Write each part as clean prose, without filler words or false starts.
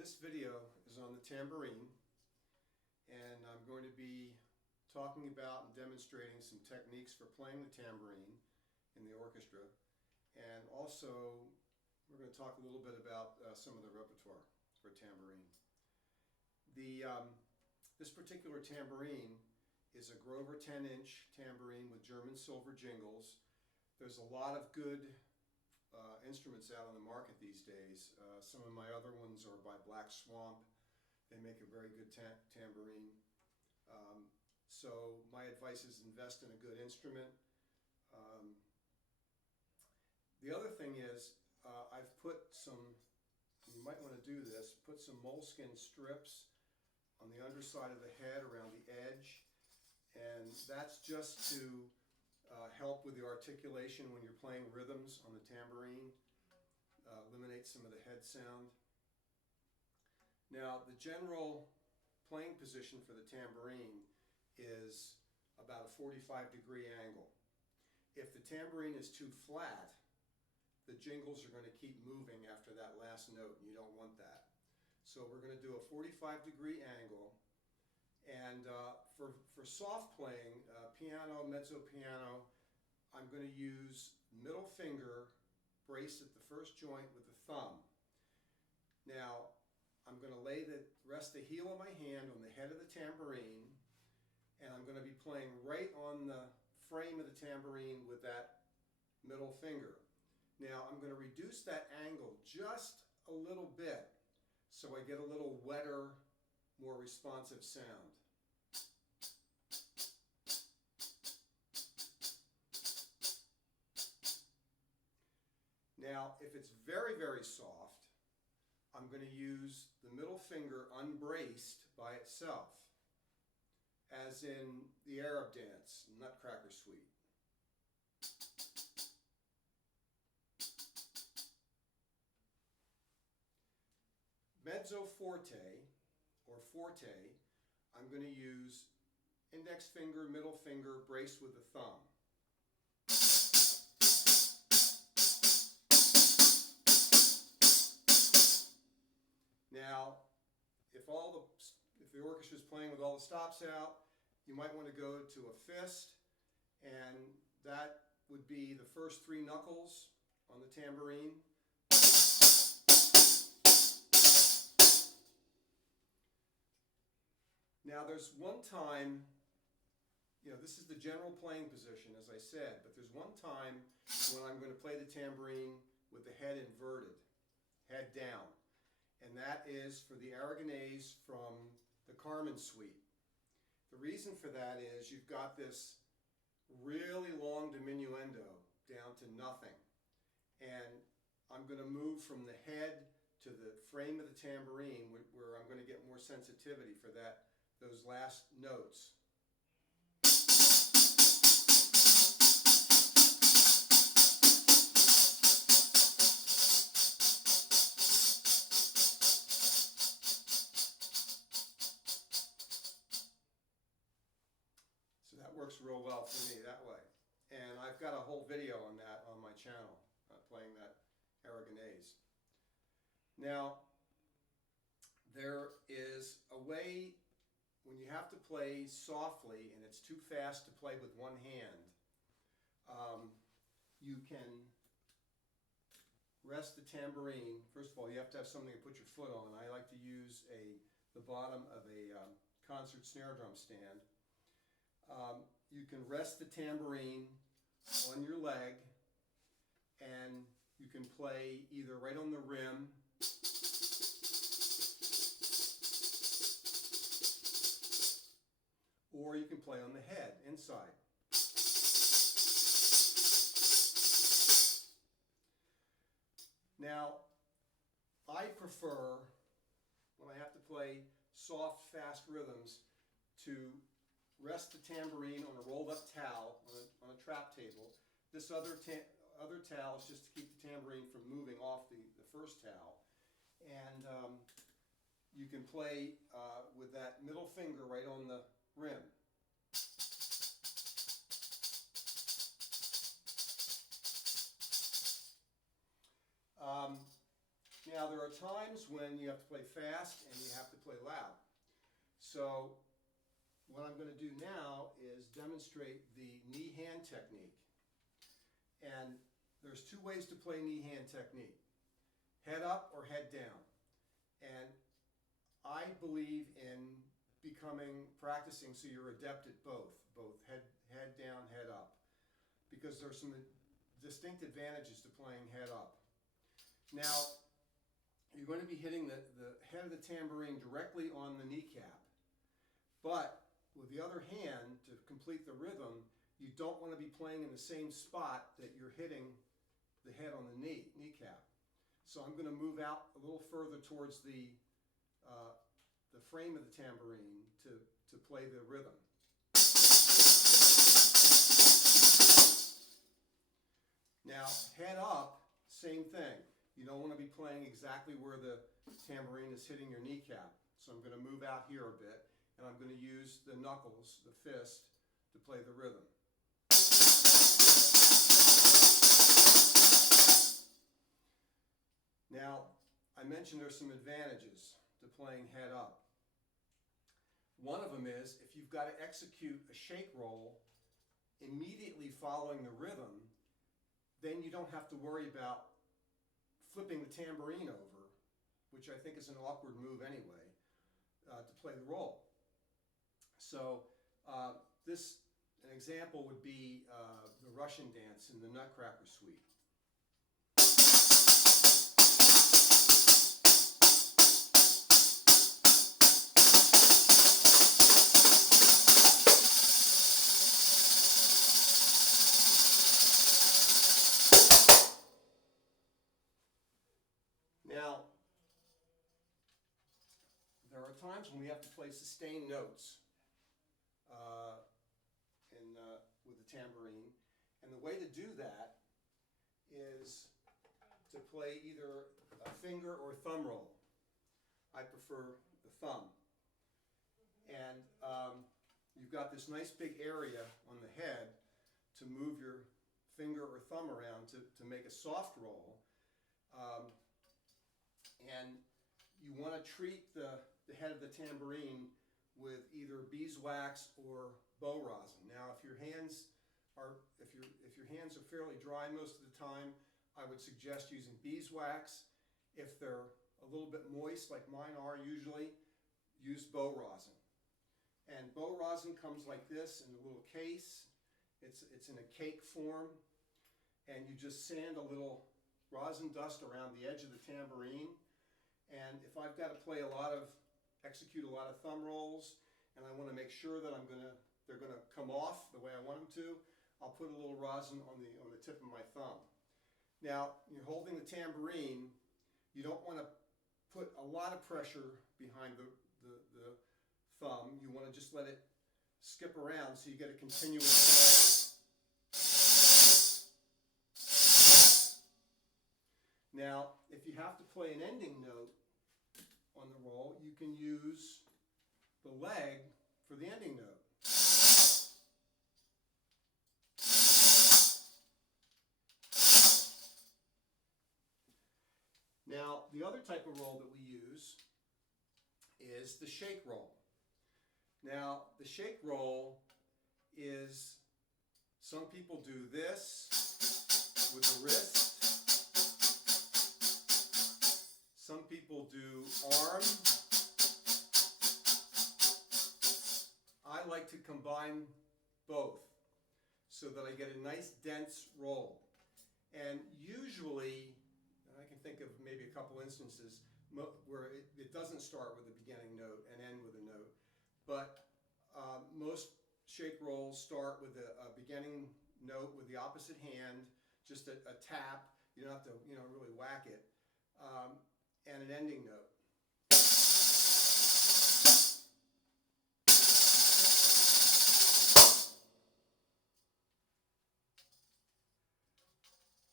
This video is on the tambourine, and I'm going to be talking about and demonstrating some techniques for playing the tambourine in the orchestra, and also we're going to talk a little bit about some of the repertoire for tambourine. This particular tambourine is a Grover 10-inch tambourine with German silver jingles. There's a lot of good instruments out on the market these days. Some of my other ones are by Black Swamp. They make a very good tambourine. So my advice is invest in a good instrument. The other thing is I've put some, you might want to do this, put some moleskin strips on the underside of the head around the edge, and that's just to help with the articulation when you're playing rhythms on the tambourine, eliminate some of the head sound. Now, the general playing position for the tambourine is about a 45-degree angle. If the tambourine is too flat, the jingles are going to keep moving after that last note, and you don't want that. So we're going to do a 45-degree angle. And for soft playing, piano, mezzo piano, I'm going to use middle finger braced at the first joint with the thumb. Now, I'm going to rest the heel of my hand on the head of the tambourine, and I'm going to be playing right on the frame of the tambourine with that middle finger. Now, I'm going to reduce that angle just a little bit so I get a little wetter, more responsive sound. Now, if it's very, very soft, I'm going to use the middle finger unbraced by itself, as in the Arab dance, Nutcracker Suite. Mezzo forte, or forte, I'm going to use index finger, middle finger, braced with the thumb. Now, if the orchestra is playing with all the stops out, you might want to go to a fist, and that would be the first three knuckles on the tambourine. Now there's one time, this is the general playing position, as I said, but there's one time when I'm going to play the tambourine with the head inverted, head down. And that is for the Aragonese from the Carmen Suite. The reason for that is you've got this really long diminuendo down to nothing. And I'm going to move from the head to the frame of the tambourine where I'm going to get more sensitivity for those last notes. So that works real well for me that way. And I've got a whole video on that on my channel, playing that Aragonese. Now, there is a way when you have to play softly and it's too fast to play with one hand, you can rest the tambourine. First of all, you have to have something to put your foot on. I like to use the bottom of a concert snare drum stand. You can rest the tambourine on your leg, and you can play either right on the rim or you can play on the head, inside. Now, I prefer, when I have to play soft, fast rhythms, to rest the tambourine on a rolled-up towel on a trap table. This other towel is just to keep the tambourine from moving off the first towel. And you can play with that middle finger right on the rim. Now there are times when you have to play fast and you have to play loud. So what I'm going to do now is demonstrate the knee-hand technique. And there's two ways to play knee-hand technique: head up or head down. And I believe in practicing so you're adept at both head down, head up, because there's some distinct advantages to playing head up. Now, you're going to be hitting the head of the tambourine directly on the kneecap, but with the other hand, to complete the rhythm, you don't want to be playing in the same spot that you're hitting the head on the kneecap. So I'm going to move out a little further towards the frame of the tambourine to play the rhythm. Now, head up, same thing. You don't want to be playing exactly where the tambourine is hitting your kneecap. So I'm going to move out here a bit, and I'm going to use the knuckles, the fist, to play the rhythm. Now, I mentioned there's some advantages to playing head up. One of them is, if you've got to execute a shake roll immediately following the rhythm, then you don't have to worry about flipping the tambourine over, which I think is an awkward move anyway, to play the roll. So an example would be the Russian dance in the Nutcracker Suite. Now, there are times when we have to play sustained notes with the tambourine, and the way to do that is to play either a finger or thumb roll. I prefer the thumb. And you've got this nice big area on the head to move your finger or thumb around to make a soft roll. And you want to treat the head of the tambourine with either beeswax or bow rosin. Now, if your hands are fairly dry most of the time, I would suggest using beeswax. If they're a little bit moist, like mine are usually, use bow rosin. And bow rosin comes like this in a little case. It's in a cake form, and you just sand a little rosin dust around the edge of the tambourine. And if I've got to execute a lot of thumb rolls, and I want to make sure that they're going to come off the way I want them to, I'll put a little rosin on the tip of my thumb. Now, you're holding the tambourine. You don't want to put a lot of pressure behind the thumb. You want to just let it skip around so you get a continuous sound. Now, if you have to play an ending note on the roll, you can use the leg for the ending note. Now, the other type of roll that we use is the shake roll. Now, the shake roll is, some people do this with the wrist. Some people do arm. I like to combine both so that I get a nice dense roll. And usually, I can think of maybe a couple instances where it doesn't start with a beginning note and end with a note. But most shake rolls start with a beginning note with the opposite hand, just a tap. You don't have to really whack it. And an ending note.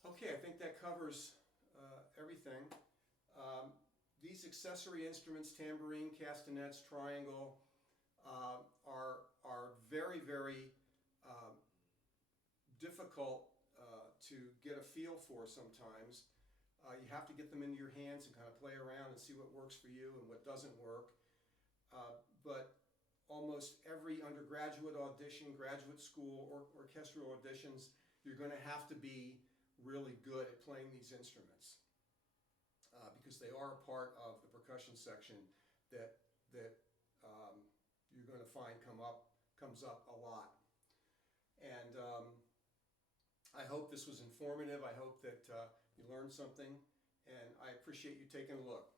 Okay, I think that covers everything. These accessory instruments, tambourine, castanets, triangle, are very, very difficult to get a feel for sometimes. You have to get them into your hands and kind of play around and see what works for you and what doesn't work. But almost every undergraduate audition, graduate school, or orchestral auditions, you're going to have to be really good at playing these instruments because they are a part of the percussion section that you're going to find comes up a lot. And I hope this was informative. I hope that you learned something, and I appreciate you taking a look.